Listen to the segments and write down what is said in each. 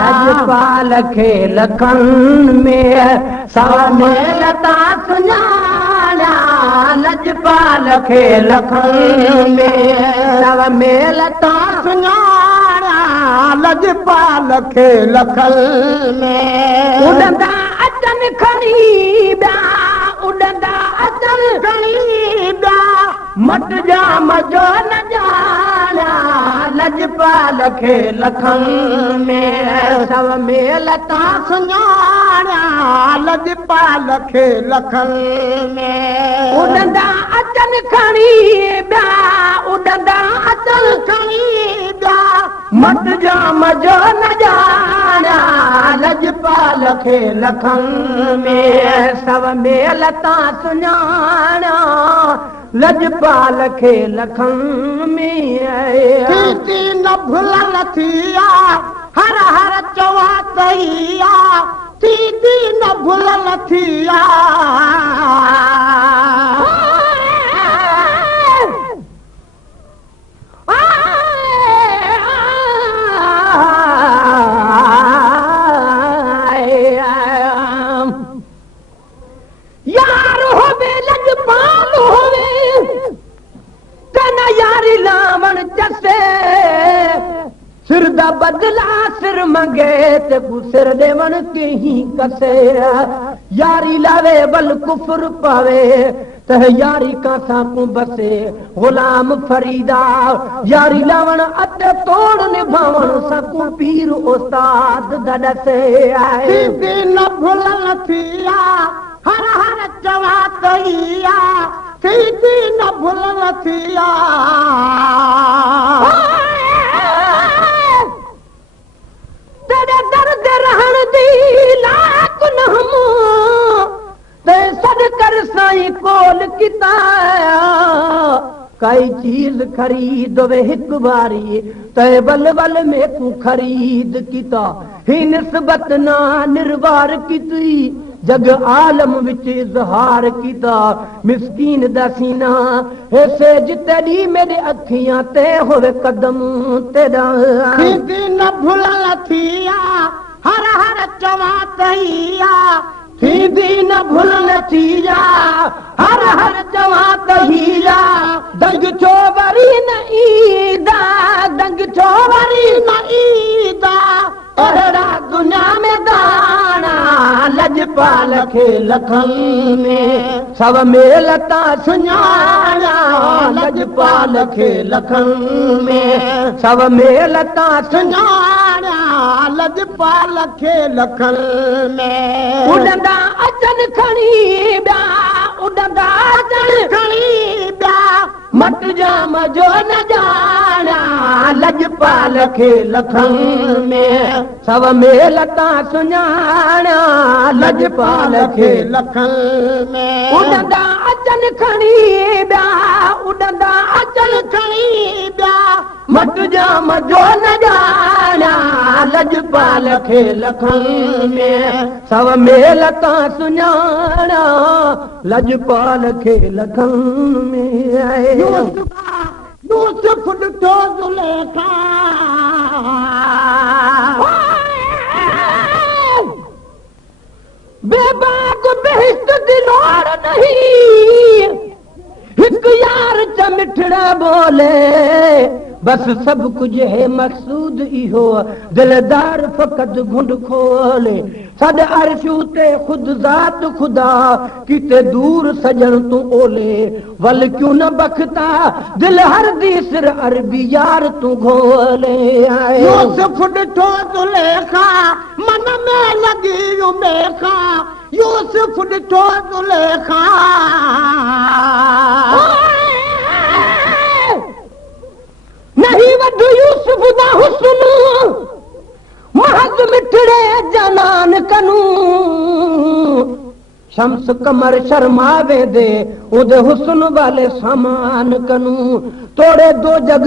लजपाल खे लखन में सामे लता सुञाणा लजपाल खे लखन में सामे लता सुञाणा लजपाल खे लखन में उड़ंदा अचनि खणी ॿिया उड़ंदा अचनि खणी ॿिया मट जा मजो न ॼाणा लजपाल खे लखन में सव में लता सुञाणा लजपाल खे लखन में उड़ंदा अचनि खणी ॿिया उड़ंदा अचनि खणी ॿिया मट जा मजो न ॼाणा लजपाल खे लखन में सव में लता सुञाणा लजपाल खे लखन में न भुलल थिया हर हर चवा कईया थी न भुलल थिया यार होवे लजपाल होवे तना यारी लावण जसे सिर दा बदला सिर मंगे ते सिर देवण कहीं कसे यारी लावे बल कुफर पावे तह यारी का साकू बसे गुलाम फरीदा यारी लावण अत तोड़ निभावण साकू पीर उस्ताद दडसे आए न भुलल थिया हर हर चवा कईया थी न भुलल थिया तेरे दर्द रहण दी लाक न हम ते सद कर साईं कोल किता कई चीज खरीद वे हिक बारी ते बल बल में तू खरीद किता ही निस्बत ना निर्वार किती जग आलम विच इजहार किता मिस्कीन दा सीना हे सेज तेरी मेरे अखियां ते होवे कदम तेरा न भुलल थिया हर हर चवा कईया थी न भुलल थिया हर हर चवा कईया दंग चोवरी न ईदा दंग चोवरी न ईदा अहड़ा दुनिया में दाना लजपाल खे लखन में सब में लता सुञाणा लजपाल खे लखन में सब में लता सुञाणा लजपाल खे लखन में उड़ंदा अचनि खणी ॿिया उड़ंदा अचनि खणी ॿिया मट जा मजो न ॼाणा लजपाल खे लखन में सब में लता सुञाणा लजपाल खे लखन में उड़ंदा अचनि खणी ॿिया उड़ंदा अचनि खणी ॿिया मट जा मजो न ॼाणा लजपाल खे लखन में सब में लता सुञाणा लजपाल खे लखन में यूसुफ ॾिठो ज़ुलेखा बेबाक बेहिश्त दिलोर नहीं हिक यार चमिठड़ा बोले बस सब कुछ है मकसूद इहो दिलदार फकत घुंड खोले सद अर्शू ते खुद जात खुदा किते दूर सजन तू ओले वल क्यों न बखता दिल हर दी सिर अरबी यार तू घोले यूसुफ ॾिठो ज़ुलेखा मन में लगी उमेखा यूसुफ ॾिठो ज़ुलेखा नहीं वधु यूसुफ दा हुस्न महज मिठड़े जनान कनू शम्स कमर शर्मावे दे उदे हुस्न वाले सामान कनू तोड़े दो जग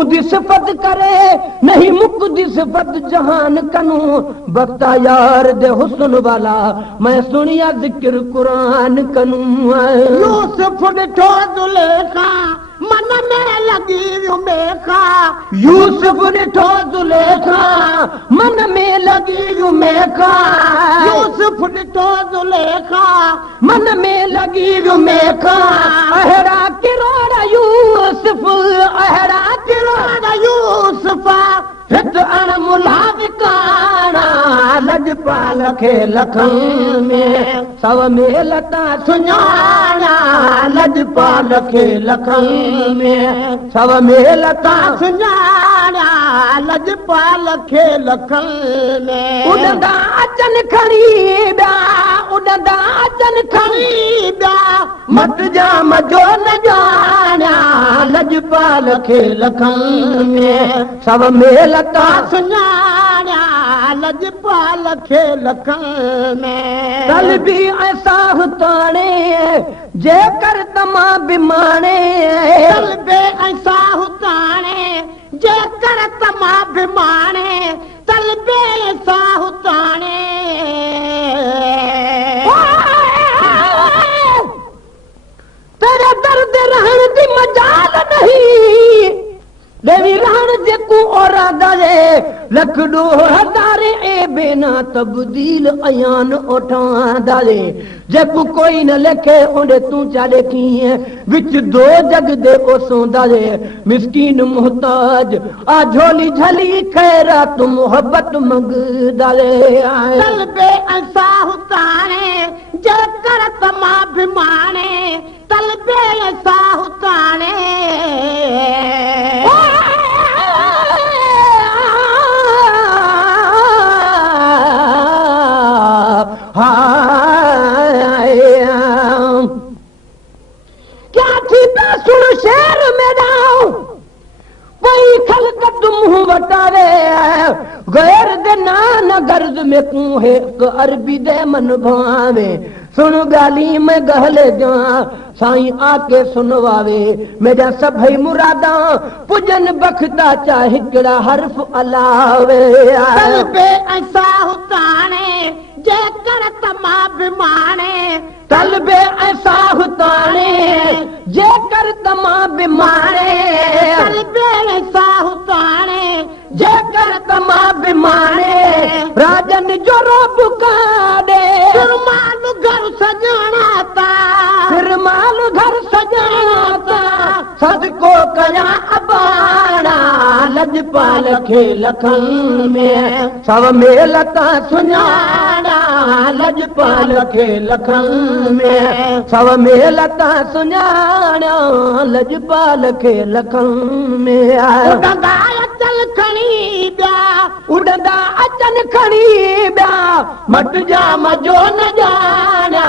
उदी सिफत करे नहीं मुकदी सिफत जहान कनू बख्ता यार दे हुस्न वाला मैं सुनिया जिक्र कुरान कनू यूसुफ ॾिठो ज़ुलेखा मन में लॻी वियो मेखा यूसुफ ॾिठो ज़ुलेखा मन में लॻी वियो मेखा यूसुफ ॾिठो ज़ुलेखा मन में लॻी वियो मेखा अहिड़ा किरोड़ यूसुफ अहिड़ा किरोड़ यूसुफ हित अण मुला विकाणा लजपाल खे लखनि में सव में लता सुञाणा लजपाल खे लखनि में सव में लता सुञाणा लजपाल खे लखनि में उॾंदा अचनि खणी ॿिया उॾंदा अचनि खणी ॿिया मत जाम जो न ॼाणा लजपाल खे लखनि में सव में लता सुञाणा लजपाल खे लखनि में तलबी ऐं साहु ताणे जेकर तमां बिमाणे तलबे ऐं साहु ताणे जेकर तमां बिमाणे तलबे साहु ताणे तेरे दर्द रहण जी मजाल नहीं देवी रहण जेको औरादा जे लख ॾोह हज़ारे ए बेना तब्दील अयान ओठांदा जे जेको कोई न लिखे ओॾे तूं चाॾे कीअं विच दो जग दे ओसोंदा जे मिस्कीन मुहताज आ झोली झली खैरात मोहब्बत मंगदा जे तलबे ऐं साहु ताणे जेकर तमां बिमाणे तलबे ऐं साहु ताणे क्या थी पिया सुन शेर में जाऊं कोई खलकत मुंह वटारे गैर दे नान गर्ज में कूं है अरबी दे मन भावे सुन गाली में गहले जा साईं आके सुनवावे मेरा सभई मुरादा पुजन बखता चा हिकड़ा हर्फ अलावे तलबे ऐं साहु ताणे जेकर तमां बिमाणे तलबे ऐं साहु ताणे जेकर तमां बिमाणे तलबे ऐं साहु ताणे जेकर तमां बिमाणे राजन जो रोब काॾे फिरमाल घर सजाणा ता फिरमाल घर सजाणा ता सदको कया अबाणा लजपाल खे लखनि में सव में लता सुञाणा लजपाल खे लखनि में सव में लता सुञाणा लजपाल खे लखनि में उॾंदा अचल खणी ॿिया उॾंदा अचनि खणी ॿिया मट जा मजो न ॼाणा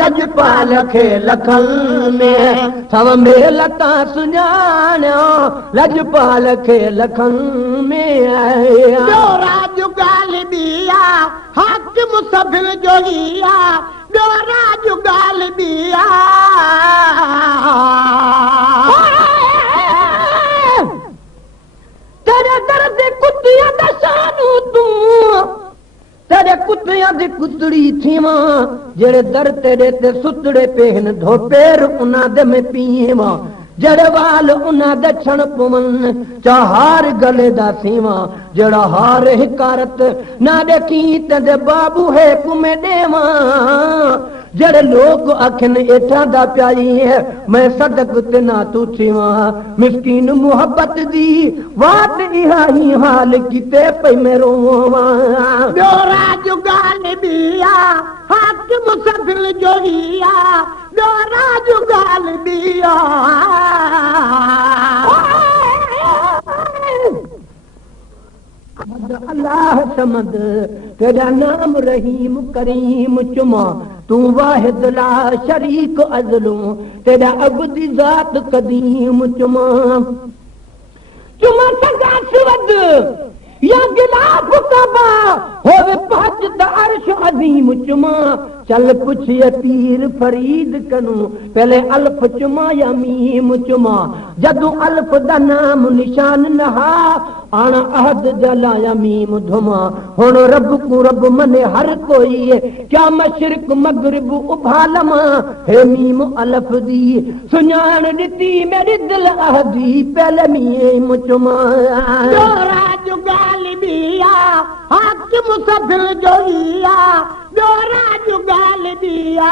लजपाल खे लखनि में सव में लता सुञाणा लजपाल खे लखनि में ॿियो राजू ॻाल्हि ॿी आहे हाकिम सभिनि जो ई आहे ॿियो राजू ॻाल्हि ॿी तेरे दर्द कुतिया दा शानू तूं तेरे कुतिया दी कुतड़ी थीवा जेड़े दर तेरे ते सुतड़े पेहन धोपेर उना दे में पीवा जड़े वाल उना दे छण पवन चाहार गले दा सीवा जड़ा हार हिकारत ना देखी ते बाबू है कुमे देवा जड़े लोग अखन एठा दा प्याई है मैं सदक ते ना तू थीवा मिस्कीन मोहब्बत दी वात इहा ही हाल किते पे में रोवा ॿियो राजू ॻाल्हि ॿी आहे हाकिम सभिनि जो ई आहे ॿियो राजू ॻाल्हि ॿी अल्लाह समद तेरा नाम रहीम करीम चुमा तू वाहिद ला शरीक अज़लू तेरा अब्दी ज़ात कदीम चुमा चुमा सगा सिवद या गिलाफ कबा होवे पहुंच त अर्श अजीम चुमा चल पुछिए पीर फरीद कनू पहले अल्फ चुमा या मीम चुमा जदू अल्फ दा नाम निशान नहा आना अहद जलाया मीम धुमा हुण रब को रब मने हर कोई क्या मशरिक मगरिब उभालमा हे मीम अल्फ दी सुञाण ॾिती मेरी दिल अहदी पहले मीम चुमा गालिबिया हाकिम सफिल जोहिया डोरा जो गालिबिया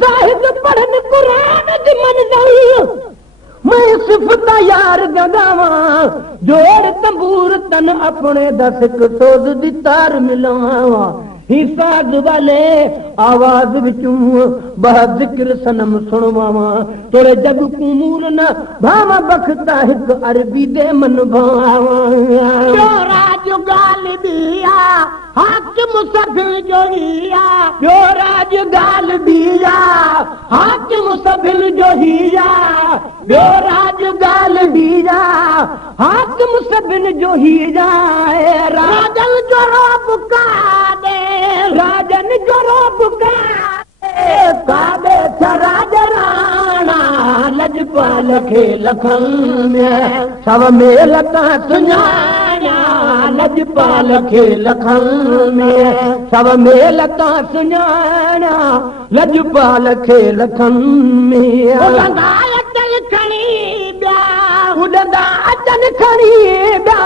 जाहिद पढ़न कुरान दी मन जाई मैं सिफत यार गगावा जोड़ तंबूर तन अपने दसक सोज दी तार मिलावा ही साज वाले आवाज विचूं बह जिक्र सनम सुनवावा तेरे जग को मूल न भावा बखता हिक अरबी दे मन भावा राज गालिबिया हाकिम सफिल जोहिया प्यो राज गालिबिया हाकिम सफिल जोहिया प्यो राज गालिबिया हाकिम सफिल जोहिया राजन जो रोब का राजन जो रोब काबे राज राणा लजपाल खे लखन में सब मेल का सुञाणा लजपाल खे लखन में सब मेल का सुञाणा लजपाल खे लखन में उड़ंदा अचन खणी ॿिया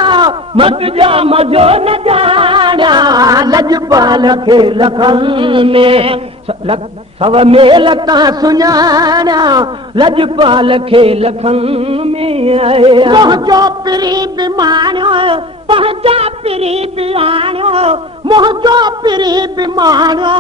मत जा मज़ो न जाणा लजपाल खे लखन में सब मेल तां सुञाणा लजपाल खे लखन में मोहजो पिरी बिमाणियो पंहिंजा पिरी बियाणियो मोहजो पिरी बिमाणियो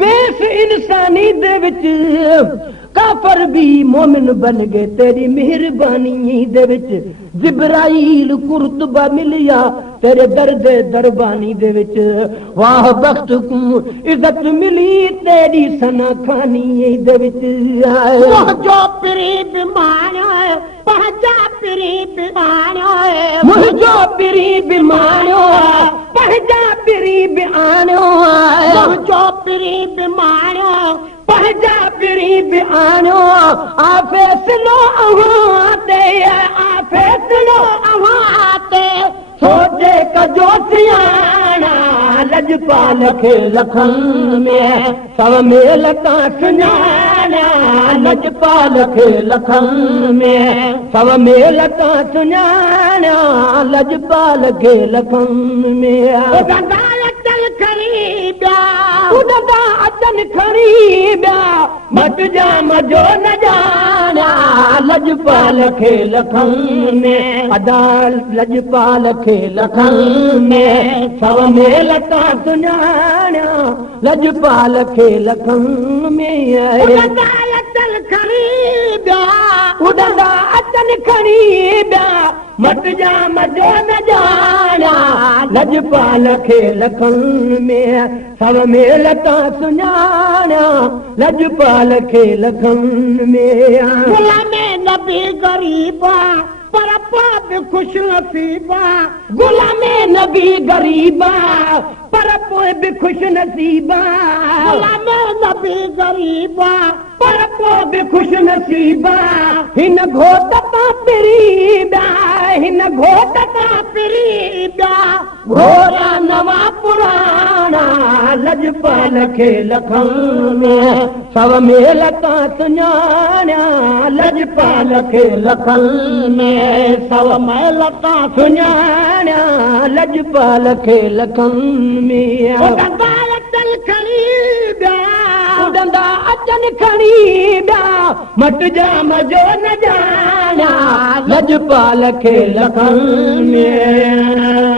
वेस इंसानी दे विच काफर भी मोमिन बन गए तेरी मेहरबानी दे विच जिब्राइल कुर्तबा मिलिया तेरे दर्द दरबानी दे विच वाह बख्त को इज्जत मिली तेरी सना खानी दे विच जो पिरी बिमाणियो पंहिंजा पिरी बिमाणियो मुंहिंजो पिरी बिमाणियो पंहिंजा पिरी बियाणियो मुंहिंजो पिरी बिमाणियो पंहिंजा पिरी बियाणियो आ फैसलो अव्हां ते सोचे कजो सियाणा लजपाल खे लखन में सब मेल तां सुञाणा लजपाल खे लखन में सब मेल तां सुञाणा लजपाल खे लखन में उड़ंदा अचन खणी ॿिया मत जा मज़ो न जाणा लजपाल खे लखन में अदा लजपाल खे लखन में सब मेल तां सुञाणा लजपाल खे लखन में उड़ंदा अचन खणी ॿिया मत जा मज़ो न जाणा लजपाल खे लखन में सब मेल तां सुञाणा लजपाल खे लखन में गुलामे नबी गरीबा पर पाप खुश नसीबा गुलामे नबी गरीबा पर पोइ बि खुश नसीबा गुलामे नबी गरीबा पर पोइ बि खुश नसीबा हिन घोट तां पिरी ॿिया घोड़ा नवा पुराणा लजपाल खे लखन में सब मेल तां सुञाणा लजपाल खे लखन में सब मेल तां सुञाणा लजपाल खे लखन में उॾंदा अचनि खणी ॿिया मट जा मज़ो न ॼाणा लजपाल खे लखनि में